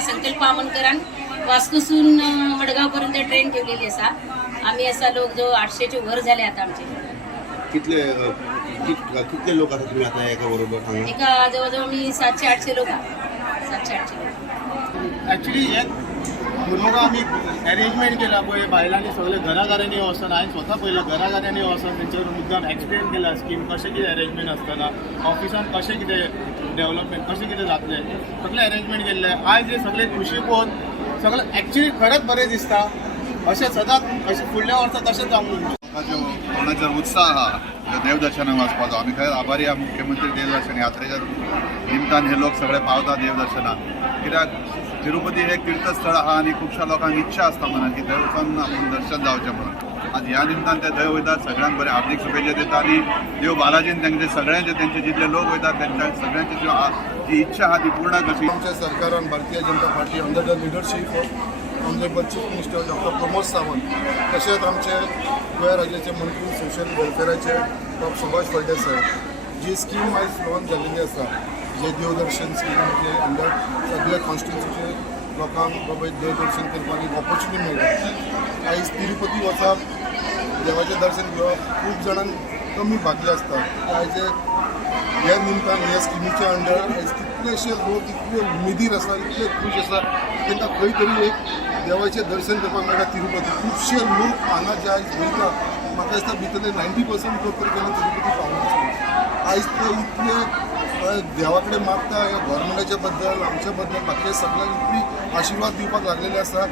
संकल्प आमोणकरान वास्कोसून मडगाव पर्यंत ट्रेन ठेवलेली असा. आम्ही असा लोक जो 800चे वर झाले आता आमचे. कितले लोक आता तुम्ही आता एका बरोबर सांगा? एका जवळजवळ मी 700-800 लोक 700-800 लोक. ॲक्च्युली एक मुर्मुगांव आमी अरेंजमेंट केला पळय बायलांनी सगळे घराघरांनी वचून हांवें स्वता पळयलां घराघरांनी वचून तेंचेर मुद्दाम एक्सप्लेन केला स्कीम कशें कितें अरेंजमेंट आसतना ऑफिसान कशें कितें डेवलपमेंट कशें कितें जातलें सगळें अरेंजमेंट केल्लें. आयज हे सगळे खुशी पळोवन सगळें एक्च्युली खरेंच बरें दिसता. अशें सदांच अशें फुडल्या वर्सा तशेंच जावंक जाय. कोणाचो उत्साह हा देवदर्शनाक वचपाचो आमी खंय आभारी आहा मुख्यमंत्री देवदर्शन यात्रेच्या निमतान हे लोक सगळे पावतात देवदर्शनाक. कित्याक तिरुपती हे एक तीर्थस्थळ आहा आनी खुबश्या लोकांक इच्छा आसता मनान की थंय वचून आपूण दर्शन जावचें म्हणून. आज ह्या निमतान ते थंय वयतात सगळ्यांक बरे हार्दिक शुभेच्छा दिता आनी देव बालाजीन तेंचे सगळ्यांचे तेंचे जितले लोक वयतात तेंच्या सगळ्यांची जी इच्छा आहा ती पूर्ण करची. आमच्या सरकारान Bharatiya Janata party under the leadership of honourable chief minister doctor Pramod Sawant तशेंच आमचे गोंय राज्याचे मंत्री सोशल वेलफेराचे डॉक्टर सुभाष फळदेसाय जी स्कीम आयज लॉन्च जाल्लेली आसा जे देवदर्शन स्कीम म्हणजे अंडर सगळ्या कॉन्स्टिट्युन्सीचे लोकांक बाबा देवदर्शन करपाक एक ऑपॉर्च्युनिटी मेळटा. आयज तिरुपती वचप देवाचें दर्शन घेवप खूब जाणांक कमी भाग्य आसता. आयज ह्या निमतान ह्या स्किमीच्या अंडर आयज कितलेशे लोक इतले उमेदीर आसा इतले खूश आसा तांकां खंय तरी एक देवाचें दर्शन करपाक मेळटा. तिरुपती खुबशे लोक हांगा जे आयज वयता म्हाका दिसता भितरले 90% लोक तरी केन्ना तिरुपती पावूंक नासले. आयज ते इतले देवा कडेन मागता ह्या गव्हर्मेंटाच्या बद्दल आमच्या बद्दल बाकी सगळ्यांक इतली आशिर्वाद दिवपाक लागलेले आसा.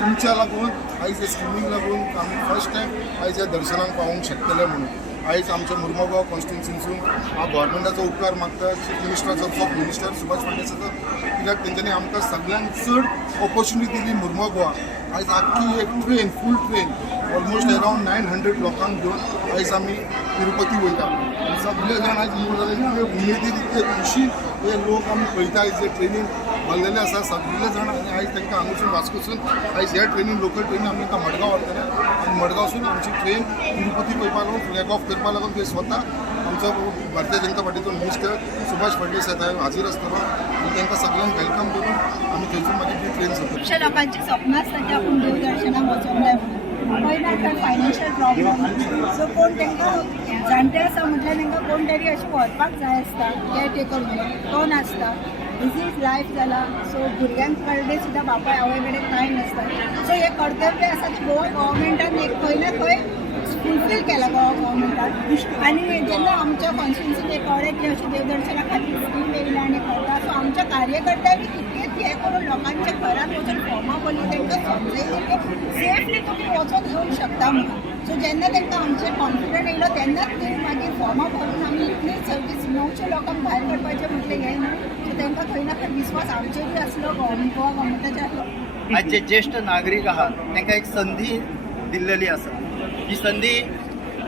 तुमच्या लागून आयज ह्या स्किमीक लागून आमी फर्स्ट टायम आयज ह्या दर्शनाक पावूंक शकतले म्हणून. आयज आमच्या मुर्मुगांव कॉन्स्टिट्युन्सीसून हांव गव्हर्मेंटाचो उपकार मागता चीफ मिनिस्टराचो चीफ मिनिस्टर सुभाष फळदेसायचो कित्याक तेंच्यांनी आमकां सगळ्यांक चड ऑपॉर्च्युनिटी दिली. मुर्मुगांवा आयज आख्खी एक ट्रेन फूल ट्रेन ऑलमोस्ट अरावंड 900 लोकांक घेवन आयज आमी तिरुपती वयता. आनी सगळे जाण आयज मुळे इतले उमेदीर इतले खुशी हे लोक आमी पळयता आयज जे ट्रेनीन भरलेले आसा सगळे जाण. आनी आयज तांकां हांगासून वास्कोसून आयज ह्या ट्रेनीन लोकल ट्रेनीन आमी तांकां मडगांव व्हरतले आनी मडगांवसून आमची ट्रेन तिरुपती वयपाक लागून फ्लॅग ऑफ करपाक लागून थंय स्वता आमचो भारतीय जनता पार्टीचो मिनिस्टर सुभाष फळदेसाय थंय हाजीर आसतलो आनी तांकां सगळ्यांक वेलकम करून आमी थंयसून मागीर ती ट्रेन सुरू. खुबशा लोकांची स्वप्न आसता की आपूण देवदर्शनाक वचूंक जाय म्हणून पयना तर फायनान्शियल प्रॉब्लम सो कोण तांकां जाणटे आसा म्हटल्यार तांकां कोण तरी अशें व्हरपाक जाय आसता केअरटेकर म्हणून तो नासता. बिझी लायफ जाला सो भुरग्यांक कळडे सुद्दां बापाय आवय कडेन टायम नासता. सो हे कर्तव्य आसा की गोवा गव्हर्मेंटान एक खंय ना खंय फुलफील केला गोवा गव्हर्मेंटान. आनी जेन्ना आमच्या कॉन्स्टिट्युन्सीन एक कळ्ळें की अशें देवदर्शना खातीर स्कीम येयला आनी करता सो आमच्या कार्यकर्त्यांनी तितकेच हें करून लोकांच्या घरांत वचून फॉर्मां भरली तांकां समजयलें की सेफली तुमी वचून येवंक शकता म्हणून. सो जेन्ना तांकां आमचेर कॉन्फिडंट येयलो तेन्नाच ते मागीर फॉर्मां भरून आमी इतली सर्वीस 900 लोकांक भायर काडपाचें म्हटलें हें न्हू. सो तांकां खंय ना खंय विस्वास आमचेरूय आसलो गोवा गव्हर्मेंटाचेर आसलो. आज जे ज्येष्ठ नागरीक आहात तांकां एक संधी दिल्लेली आसा. ही संधी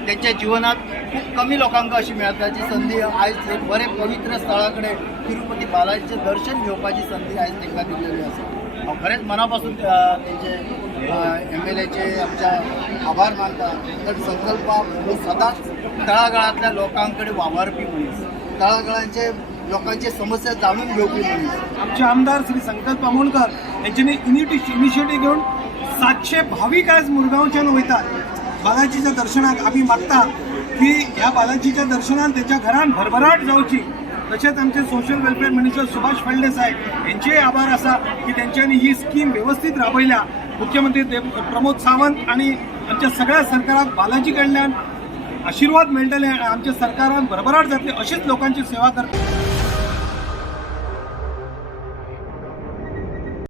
त्यांच्या जीवनात खूप कमी लोकांक अशी मेळटा जी संधी आयज एक बरे पवित्र स्थळा कडेन तिरुपती बालाजीचें दर्शन घेवपाची संधी आयज तांकां दिल्लेली आसा. हांव खरेंच मनापासून तेंचे MLAचे आमच्या आभार मानता. तर संकल्पाक सदांच तळागाळांतल्या लोकां कडेन वावरपी मनीस तळागाळांचे लोकांचे समस्या जाणून घेवपी मनीस. आमचे आमदार श्री संकल्प आमोणकर यांच्यानी इनिशिएटिव्ह घेऊन 700 भाविक आज मुरगांवच्यान वयतात बालाजीच्या दर्शनाक. आम्ही मागता की ह्या बालाजीच्या दर्शनान त्यांच्या घरान भरभराट जावची. तसेच आमचे social welfare minister Subhash Phaldesai यांचेही आभार असा की त्यांच्यानी ही स्कीम व्यवस्थित राबयल्या. मुख्यमंत्री प्रमोद सावंत आणि आमच्या सगळ्या सरकाराक बालाजी कडल्यान आशीर्वाद मेळटले. आमच्या सरकारान भरभराट जातली अशीच लोकांची सेवा करता.